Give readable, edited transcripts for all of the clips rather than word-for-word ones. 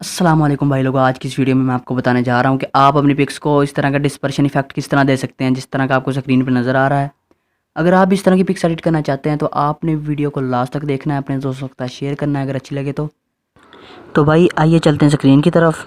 अस्सलाम वालेकुम भाई लोगों, आज की इस वीडियो में मैं आपको बताने जा रहा हूँ कि आप अपनी पिक्स को इस तरह का डिस्पर्शन इफेक्ट किस तरह दे सकते हैं, जिस तरह का आपको स्क्रीन पर नज़र आ रहा है। अगर आप इस तरह की पिक्स एडिट करना चाहते हैं तो आपने वीडियो को लास्ट तक देखना है, अपने दोस्तों के साथ शेयर करना है अगर अच्छी लगे तो भाई आइए चलते हैं स्क्रीन की तरफ।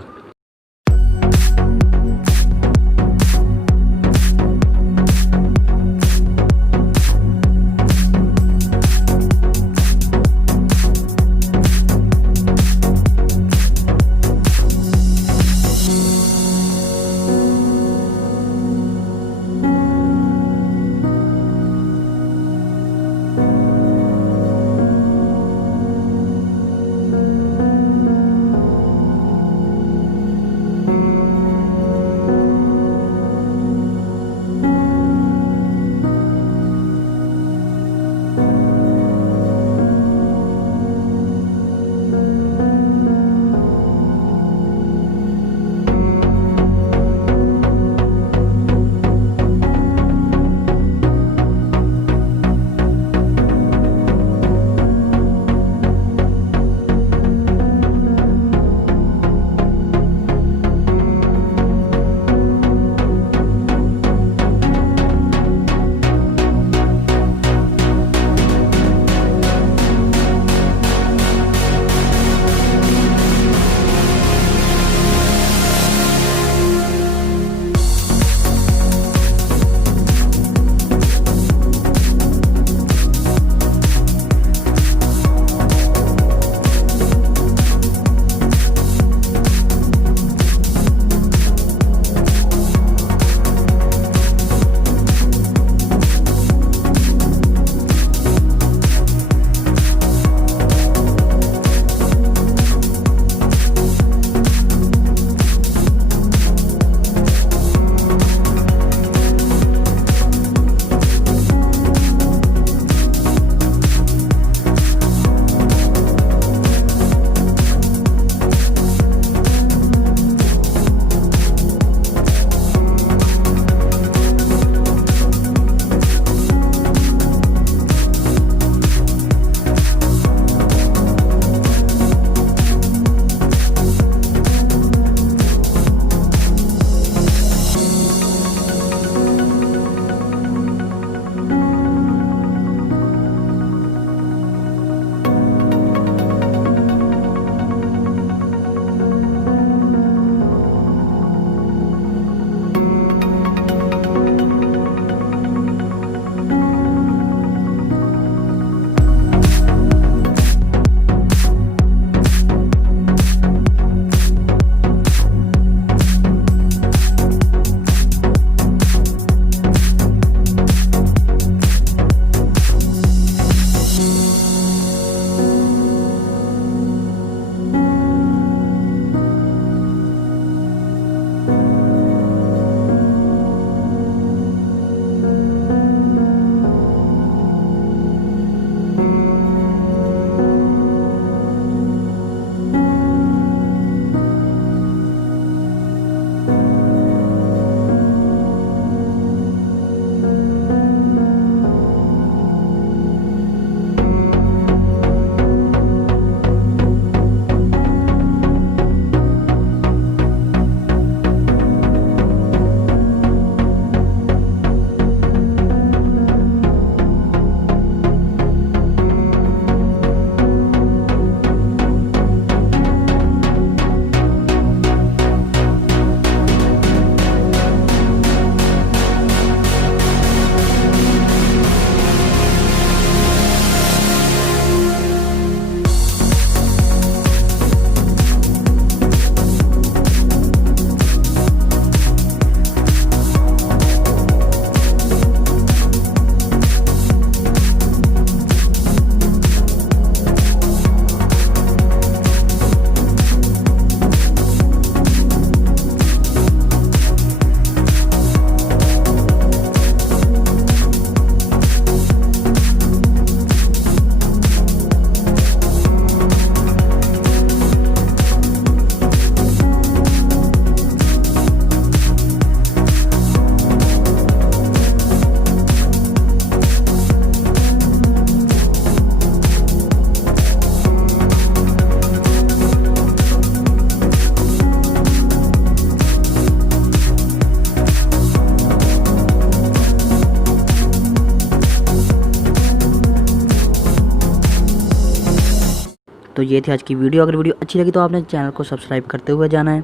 तो ये थी आज की वीडियो। अगर वीडियो अच्छी लगी तो आपने चैनल को सब्सक्राइब करते हुए जाना है।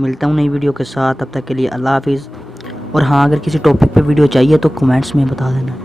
मिलता हूँ नई वीडियो के साथ, तब तक के लिए अल्लाह हाफिज़। और हाँ, अगर किसी टॉपिक पे वीडियो चाहिए तो कमेंट्स में बता देना।